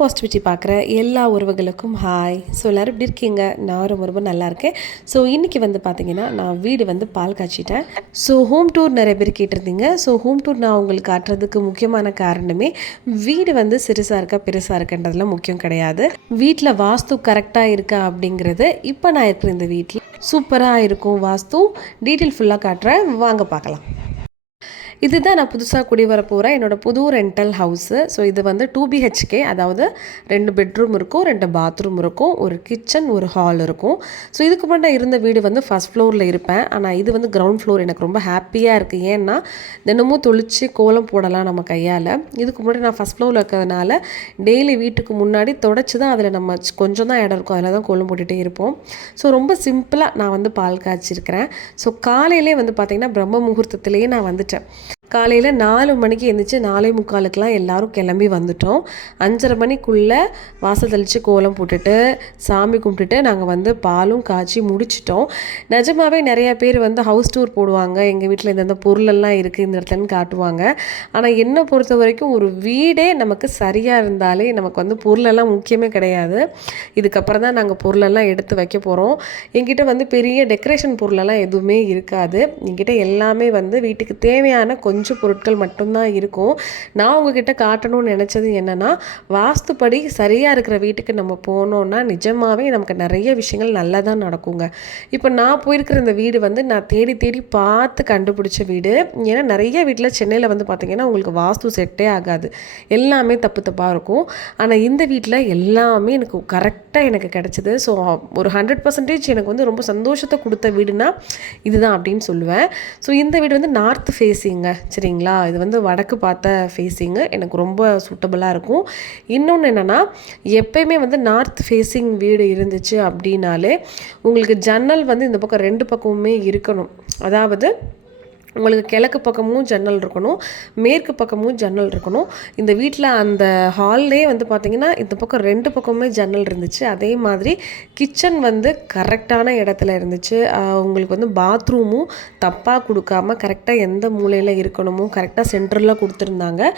Positivity பார்க்குற எல்லா உறவுகளுக்கும் ஹாய். ஸோ எல்லோரும் எப்படி இருக்கீங்க? நான் ரொம்ப நல்லா இருக்கேன். ஸோ இன்றைக்கி வந்து பார்த்திங்கன்னா நான் வீடு வந்து பால் காய்ச்சிட்டேன். ஸோ ஹோம் டூர் நிறைய பேர் கேட்டிருந்தீங்க. ஸோ ஹோம் டூர் நான் உங்களுக்கு காட்டுறதுக்கு முக்கியமான காரணமே வீடு வந்து சிறுசாக இருக்கா பெருசாக இருக்குன்றதுலாம் முக்கியம் கிடையாது. வீட்டில் வாஸ்து கரெக்டாக இருக்கா அப்படிங்கிறது இப்போ நான் இருக்கிற இந்த வீட்டில் சூப்பராக இருக்கும். வாஸ்து டீட்டெயில் ஃபுல்லாக காட்டுறேன், வாங்க பார்க்கலாம். இதுதான் நான் புதுசாக குடி வர போகிறேன் என்னோடய புது ரெண்டல் ஹவுஸு. ஸோ இது வந்து 2BHK, அதாவது 2 பெட்ரூம் இருக்கும், 2 பாத்ரூம் இருக்கும், ஒரு கிச்சன், ஒரு ஹால் இருக்கும். ஸோ இதுக்கு முன்னாடி இருந்த வீடு வந்து ஃபஸ்ட் ஃப்ளோரில் இருப்பேன். ஆனால் இது வந்து கிரவுண்ட் ஃப்ளோர். எனக்கு ரொம்ப ஹாப்பியாக இருக்குது. ஏன்னா தினமும் தொளிச்சு கோலம் போடலாம் நம்ம கையால். இதுக்கு முன்னாடி நான் ஃபஸ்ட் ஃப்ளோரில் இருக்கிறதுனால டெய்லி வீட்டுக்கு முன்னாடி தொடச்சி தான் அதில் நம்ம கொஞ்சம் தான் இடம் இருக்கும், அதில் தான் கோலம் போட்டுகிட்டே இருப்போம். ஸோ ரொம்ப சிம்பிளாக நான் வந்து பால் காய்ச்சிருக்கிறேன். ஸோ காலையிலே வந்து பார்த்திங்கன்னா பிரம்ம முகூர்த்தத்திலேயே நான் வந்துட்டேன். காலையில் 4 மணிக்கு எழுந்திரிச்சு 4:45 எல்லோரும் கிளம்பி வந்துட்டோம். 5:30 மணிக்குள்ளே வாசல் தெளித்து கோலம் போட்டுட்டு சாமி கும்பிட்டுட்டு நாங்கள் வந்து பாலும் காய்ச்சி முடிச்சிட்டோம். நிஜமாகவே நிறையா பேர் வந்து ஹவுஸ் டூர் போடுவாங்க, எங்கள் வீட்டில் இந்தந்த பொருளெல்லாம் இருக்குது இந்த இடத்துலன்னு காட்டுவாங்க. ஆனால் என்னை பொறுத்த வரைக்கும் ஒரு வீடே நமக்கு சரியாக இருந்தாலே நமக்கு வந்து பொருளெல்லாம் முக்கியமே கிடையாது. இதுக்கப்புறம் தான் நாங்கள் பொருளெல்லாம் எடுத்து வைக்க போகிறோம். என்கிட்ட வந்து பெரிய டெக்கரேஷன் பொருளெல்லாம் எதுவுமே இருக்காது. என்கிட்ட எல்லாமே வந்து வீட்டுக்கு தேவையான கொஞ்சம் பொருட்கள் மட்டும்தான் இருக்கும். நான் உங்ககிட்ட காட்டணும்னு நினச்சது என்னென்னா, வாஸ்துப்படி சரியாக இருக்கிற வீட்டுக்கு நம்ம போனோன்னா நிஜமாகவே நமக்கு நிறைய விஷயங்கள் நல்லா தான் நடக்குங்க. இப்போ நான் போயிருக்கிற இந்த வீடு வந்து நான் தேடி தேடி பார்த்து கண்டுபிடிச்ச வீடு. ஏன்னா நிறைய வீட்டில் சென்னையில் வந்து பார்த்திங்கன்னா உங்களுக்கு வாஸ்து செட்டே ஆகாது, எல்லாமே தப்பு தப்பாக இருக்கும். ஆனால் இந்த வீட்டில் எல்லாமே எனக்கு கரெக்டாக எனக்கு கிடச்சிது. ஸோ ஒரு 100% எனக்கு வந்து ரொம்ப சந்தோஷத்தை கொடுத்த வீடுனா இதுதான் அப்படின்னு சொல்லுவேன். ஸோ இந்த வீடு வந்து நார்த் ஃபேஸிங்க, சரிங்களா? இது வந்து வடக்கு பார்த்த ஃபேஸிங்கு எனக்கு ரொம்ப சூட்டபுளாக இருக்கும். இன்னொன்று என்னென்னா, எப்பயுமே வந்து நார்த் ஃபேஸிங் வீடு இருந்துச்சு அப்படின்னாலே உங்களுக்கு ஜன்னல் வந்து இந்த பக்கம் 2 பக்கமுமே இருக்கணும். அதாவது உங்களுக்கு கிழக்கு பக்கமும் ஜன்னல் இருக்கணும், மேற்கு பக்கமும் ஜன்னல் இருக்கணும். இந்த வீட்டில் அந்த ஹால்லே வந்து பார்த்திங்கன்னா இந்த பக்கம் 2 பக்கமுமே ஜன்னல் இருந்துச்சு. அதே மாதிரி கிச்சன் வந்து கரெக்டான இடத்துல இருந்துச்சு. உங்களுக்கு வந்து பாத்ரூமும் தப்பாக கொடுக்காம கரெக்டாக எந்த மூலையில் இருக்கணுமோ கரெக்டாக சென்டரில் கொடுத்துருந்தாங்க.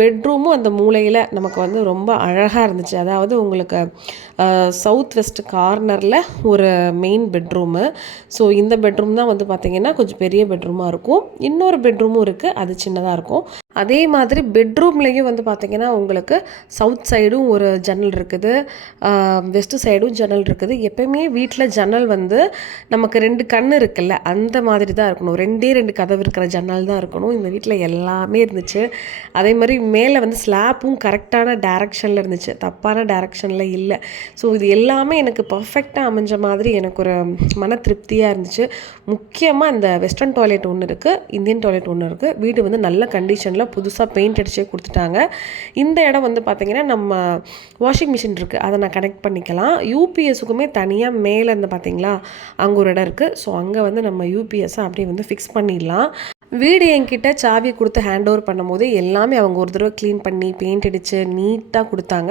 பெட்ரூமும் அந்த மூலையில் நமக்கு வந்து ரொம்ப அழகாக இருந்துச்சு. அதாவது உங்களுக்கு சவுத் வெஸ்ட் கார்னரில் ஒரு மெயின் பெட்ரூமு. ஸோ இந்த பெட்ரூம் தான் வந்து பார்த்திங்கன்னா கொஞ்சம் பெரிய பெட்ரூமாக இருக்கும். இன்னொரு பெட்ரூமும் இருக்குது, அது சின்னதாக இருக்கும். அதே மாதிரி பெட்ரூம்லேயும் வந்து பார்த்திங்கன்னா உங்களுக்கு சவுத் சைடும் ஒரு ஜன்னல் இருக்குது, வெஸ்ட் சைடும் ஜன்னல் இருக்குது. எப்பயுமே வீட்டில் ஜன்னல் வந்து நமக்கு 2 கண் இருக்குல்ல, அந்த மாதிரி தான் இருக்கணும். 2 கதவு இருக்கிற ஜன்னல் தான் இருக்கணும். இந்த வீட்டில் எல்லாமே இருந்துச்சு. அதே மாதிரி மேலே வந்து ஸ்லாப்பும் கரெக்டான டைரக்ஷனில் இருந்துச்சு, தப்பான டைரக்ஷனில் இல்லை. ஸோ இது எல்லாமே எனக்கு பர்ஃபெக்டாக அமைஞ்ச மாதிரி எனக்கு ஒரு மன திருப்தியாக இருந்துச்சு. முக்கியமாக இந்த வெஸ்டர்ன் டாய்லெட் ஒன்று இருக்குது, இந்தியன் டாய்லெட் ஒன்று இருக்குது. வீடு வந்து நல்ல கண்டிஷனில் புதுசாக பெயிண்ட் அடிச்சே கொடுத்துட்டாங்க. இந்த இடம் வந்து பார்த்திங்கன்னா நம்ம வாஷிங் மிஷின் இருக்குது, அதை நான் கனெக்ட் பண்ணிக்கலாம். யூபிஎஸ்ஸுக்குமே தனியாக மேலே இருந்து பார்த்திங்களா அங்கே ஒரு இடம் இருக்குது. ஸோ அங்கே வந்து நம்ம யூபிஎஸ்ஸை அப்படியே வந்து ஃபிக்ஸ் பண்ணிடலாம். வீடு என்கிட்ட சாவியை கொடுத்து ஹேண்ட் ஓவர் பண்ணும்போது எல்லாமே அவங்க ஒரு தடவை க்ளீன் பண்ணி பெயிண்ட் அடித்து நீட்டாக கொடுத்தாங்க.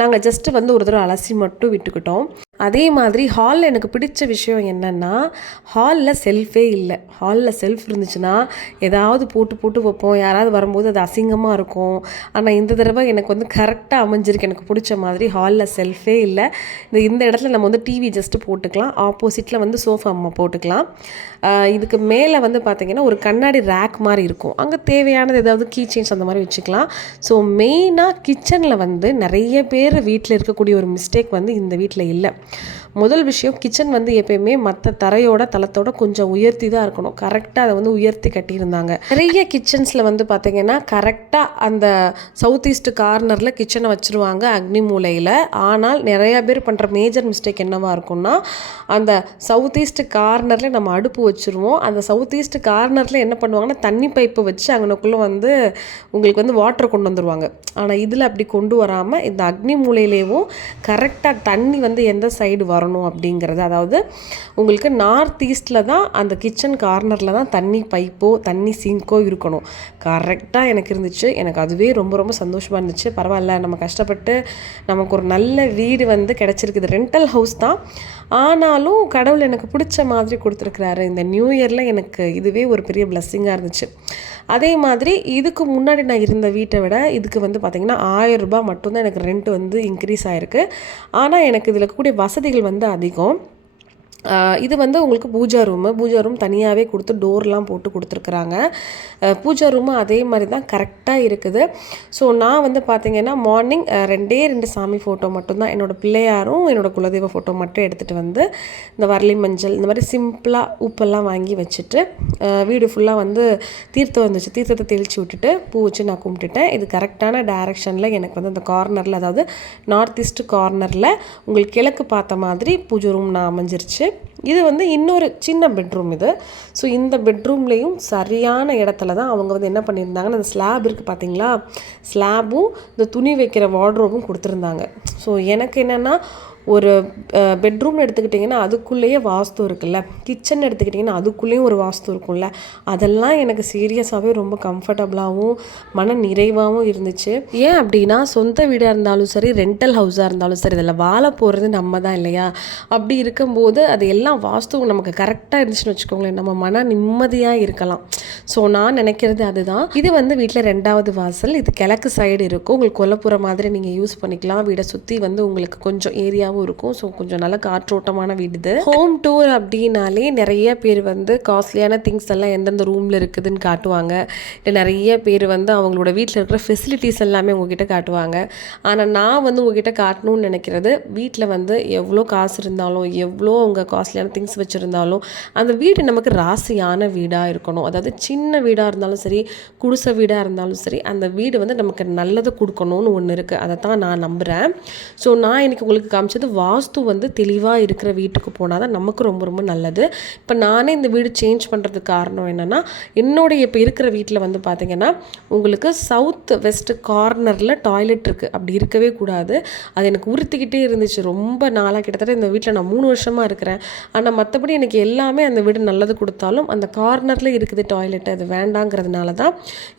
நாங்கள் ஜஸ்ட்டு வந்து ஒரு தடவை அலசி மட்டும் விட்டுக்கிட்டோம். அதே மாதிரி ஹாலில் எனக்கு பிடிச்ச விஷயம் என்னென்னா, ஹாலில் செல்ஃபே இல்லை. ஹாலில் செல்ஃப் இருந்துச்சுன்னா ஏதாவது போட்டு வைப்போம், யாராவது வரும்போது அது அசிங்கமாக இருக்கும். ஆனால் இந்த தடவை எனக்கு வந்து கரெக்டாக அமைஞ்சிருக்கு, எனக்கு பிடிச்ச மாதிரி. ஹாலில் செல்ஃபே இல்லை. இந்த இடத்துல நம்ம வந்து டிவி ஜஸ்ட்டு போட்டுக்கலாம், ஆப்போசிட்டில் வந்து சோஃபா போட்டுக்கலாம். இதுக்கு மேலே வந்து பார்த்திங்கன்னா ஒரு கண்ணாடி ரேக் மாதிரி இருக்கும், அங்கே தேவையானது ஏதாவது கீ செயின்ஸ் அந்த மாதிரி வச்சுக்கலாம். ஸோ மெயினாக கிச்சனில் வந்து நிறைய பேர் வீட்டில் இருக்கக்கூடிய ஒரு மிஸ்டேக் வந்து இந்த வீட்டில் இல்லை. முதல் விஷயம், கிச்சன் வந்து எப்பயுமே மற்ற தரையோட தளத்தோட கொஞ்சம் உயர்த்தி தான் இருக்கணும். கரெக்டாக அதை வந்து உயர்த்தி கட்டியிருந்தாங்க. நிறைய கிச்சன்ஸில் வந்து பார்த்திங்கன்னா கரெக்டாக அந்த சவுத் ஈஸ்ட் கார்னரில் கிச்சனை வச்சுருவாங்க அக்னி மூலையில். ஆனால் நிறையா பேர் பண்ணுற மேஜர் மிஸ்டேக் என்னவாக இருக்கும்னா, அந்த சவுத் ஈஸ்ட் கார்னரில் நம்ம அடுப்பு வச்சுருவோம். அந்த சவுத் ஈஸ்ட் கார்னரில் என்ன பண்ணுவாங்கன்னா தண்ணி பைப்பை வச்சு அங்கனக்குள்ளே வந்து உங்களுக்கு வந்து வாட்டர் கொண்டு வந்துடுவாங்க. ஆனால் இதில் அப்படி கொண்டு வராமல் இந்த அக்னி மூலையிலேயும் கரெக்டாக தண்ணி வந்து எந்த சைடு வரணும் அப்படிங்கிறது, அதாவது உங்களுக்கு நார்த் ஈஸ்டில் தான் அந்த கிச்சன் கார்னரில் தான் தண்ணி பைப்போ தண்ணி சிங்கோ இருக்கணும். கரெக்டாக எனக்கு இருந்துச்சு. எனக்கு அதுவே ரொம்ப ரொம்ப சந்தோஷமாக இருந்துச்சு. பரவாயில்ல, நம்ம கஷ்டப்பட்டு நமக்கு ஒரு நல்ல வீடு வந்து கிடச்சிருக்குது. ரெண்டல் ஹவுஸ் தான், ஆனாலும் கடவுள் எனக்கு பிடிச்ச மாதிரி கொடுத்துருக்குறாரு. இந்த நியூ இயரில் எனக்கு இதுவே ஒரு பெரிய பிளெஸ்ஸிங்காக இருந்துச்சு. அதே மாதிரி இதுக்கு முன்னாடி நான் இருந்த வீட்டை விட இதுக்கு வந்து பார்த்திங்கன்னா ரூ. 1000 மட்டும்தான் எனக்கு ரெண்ட் வந்து இன்க்ரீஸ் ஆகிருக்கு. ஆனால் எனக்கு இதில் இருக்கக்கூடிய வசதிகள் வந்து அதிகம். இது வந்து உங்களுக்கு பூஜா ரூம் தனியாகவே கொடுத்து டோர்லாம் போட்டு கொடுத்துருக்குறாங்க. பூஜா ரூமு அதே மாதிரி தான் கரெக்டாக இருக்குது. ஸோ நான் வந்து பார்த்திங்கன்னா மார்னிங் 2 சாமி ஃபோட்டோ மட்டும்தான், என்னோடய பிள்ளையாரும் என்னோடய குலதெய்வ ஃபோட்டோ மட்டும் எடுத்துகிட்டு வந்து இந்த வரலி மஞ்சள் இந்த மாதிரி சிம்பிளாக உப்பெல்லாம் வாங்கி வச்சுட்டு வீடு ஃபுல்லாக வந்து தீர்த்தம் வந்துச்சு, தீர்த்தத்தை தெளித்து விட்டுட்டு பூ வச்சு நான் கும்பிட்டுட்டேன். இது கரெக்டான டைரெக்ஷனில் எனக்கு வந்து அந்த கார்னரில், அதாவது நார்த் ஈஸ்ட் கார்னரில் உங்களுக்கு கிழக்கு பார்த்த மாதிரி பூஜை ரூம் நான் அமைஞ்சிருச்சு. இது வந்து இன்னொரு சின்ன பெட்ரூம் இது. ஸோ இந்த பெட்ரூம்லேயும் சரியான இடத்துல தான் அவங்க வந்து என்ன பண்ணியிருந்தாங்கன்னா, அந்த ஸ்லாப் இருக்குது பார்த்தீங்களா, ஸ்லாபும் இந்த துணி வைக்கிற வார்ட்ரோபும் கொடுத்துருந்தாங்க. ஸோ எனக்கு என்னென்னா, ஒரு பெட்ரூம்னு எடுத்துக்கிட்டிங்கன்னா அதுக்குள்ளேயே வாஸ்து இருக்குல்ல, கிச்சன் எடுத்துக்கிட்டிங்கன்னா அதுக்குள்ளேயும் ஒரு வாஸ்து இருக்கும்ல, அதெல்லாம் எனக்கு சீரியஸாகவே ரொம்ப கம்ஃபர்டபுளாகவும் மன நிறைவாகவும் இருந்துச்சு. ஏன் அப்படின்னா, சொந்த வீடாக இருந்தாலும் சரி, ரெண்டல் ஹவுஸாக இருந்தாலும் சரி, இதில் வாழ போகிறது நம்ம தான் இல்லையா? அப்படி இருக்கும்போது அது எல்லாம் வாஸ்து நமக்கு கரெக்டாக இருந்துச்சுன்னு வச்சுக்கோங்களேன், நம்ம மன நிம்மதியாக இருக்கலாம். ஸோ நான் நினைக்கிறது அதுதான். இது வந்து வீட்டில் 2வது வாசல். இது கிழக்கு சைடு இருக்கும். உங்களுக்கு கொல்லப்புற மாதிரி நீங்கள் யூஸ் பண்ணிக்கலாம். வீடை சுற்றி வந்து உங்களுக்கு கொஞ்சம் ஏரியா இருக்கும். ஸோ கொஞ்சம் நல்ல காற்றோட்டமான வீடு இது. ஹோம் டூர் அப்படின்னாலே நிறைய பேர் வந்து காஸ்ட்லியான திங்ஸ் எல்லாம் எந்தெந்த ரூமில் இருக்குதுன்னு காட்டுவாங்க. இல்லை நிறைய பேர் வந்து அவங்களோட வீட்டில் இருக்கிற ஃபெசிலிட்டிஸ் எல்லாமே உங்ககிட்ட காட்டுவாங்க. ஆனால் நான் வந்து உங்ககிட்ட காட்டணும்னு நினைக்கிறது, வீட்டில் வந்து எவ்வளோ காசு இருந்தாலும், எவ்வளோ அவங்க காஸ்ட்லியான திங்ஸ் வச்சுருந்தாலும், அந்த வீடு நமக்கு ராசியான வீடாக இருக்கணும். அதாவது சின்ன வீடாக இருந்தாலும் சரி, குடிசை வீடாக இருந்தாலும் சரி, அந்த வீடு வந்து நமக்கு நல்லது கொடுக்கணும்னு ஒன்று இருக்குது. அதை தான் நான் நம்புகிறேன். ஸோ நான் இன்றைக்கி உங்களுக்கு காமிச்சது வாஸ்து வந்து தெளிவாக இருக்கிற வீட்டுக்கு போனால் தான் நமக்கு ரொம்ப ரொம்ப நல்லது. இப்போ நானே இந்த வீடு சேஞ்ச் பண்ணுறதுக்கு காரணம் என்னென்னா, என்னுடைய இப்போ இருக்கிற வீட்டில் வந்து பார்த்திங்கன்னா உங்களுக்கு சவுத் வெஸ்ட் கார்னரில் டாய்லெட் இருக்குது. அப்படி இருக்கவே கூடாது. அது எனக்கு உறுத்திக்கிட்டே இருந்துச்சு ரொம்ப நாளாக. கிட்டத்தட்ட இந்த வீட்டில் நான் 3 வருஷமாக இருக்கிறேன். ஆனால் மற்றபடி எனக்கு எல்லாமே அந்த வீடு நல்லது கொடுத்தாலும் அந்த கார்னரில் இருக்குது டாய்லெட், அது வேண்டாங்கிறதுனால தான்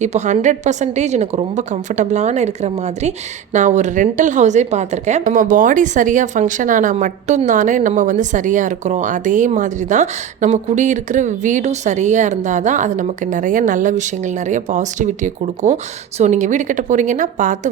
இப்போ 100% எனக்கு ரொம்ப கம்ஃபர்டபுளான இருக்கிற மாதிரி நான் ஒரு ரெண்டல் ஹவுஸே பார்த்துருக்கேன். நம்ம பாடி சரியாக ஃபங்க்ஷன் ஆனால் மட்டும்தானே நம்ம வந்து சரியாக இருக்கிறோம். அதே மாதிரி தான் நம்ம குடியிருக்கிற வீடும் சரியாக இருந்தால் தான் அது நமக்கு நிறைய நல்ல விஷயங்கள், நிறைய பாசிட்டிவிட்டியை கொடுக்கும். ஸோ நீங்கள் வீடு கட்ட போகிறீங்கன்னா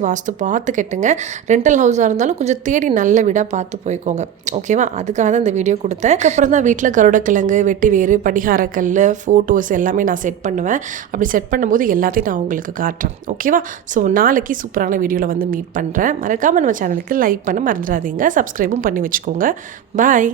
வாஸ்து பார்த்து கட்டுங்க. ரெண்டல் ஹவுஸாக இருந்தாலும் கொஞ்சம் தேடி நல்ல வீடாக பார்த்து போய்க்கோங்க. ஓகேவா? அதுக்காக தான் இந்த வீடியோ கொடுத்தேன். அதுக்கப்புறம் தான் வீட்டில் கருடக்கிழங்கு, வெட்டி வேறு, படிகாரக்கல், ஃபோட்டோஸ் எல்லாமே நான் செட் பண்ணுவேன். அப்படி செட் பண்ணும்போது எல்லாத்தையும் நான் உங்களுக்கு காட்டுறேன். ஓகேவா? ஸோ நாளைக்கு சூப்பரான வீடியோவில் வந்து மீட் பண்ணுறேன். மறக்காமல் நம்ம சேனலுக்கு லைக் பண்ண மறந்துடாதீங்க. சப்ஸ்கிரைபும் பண்ணி வச்சுக்கோங்க. பாய்.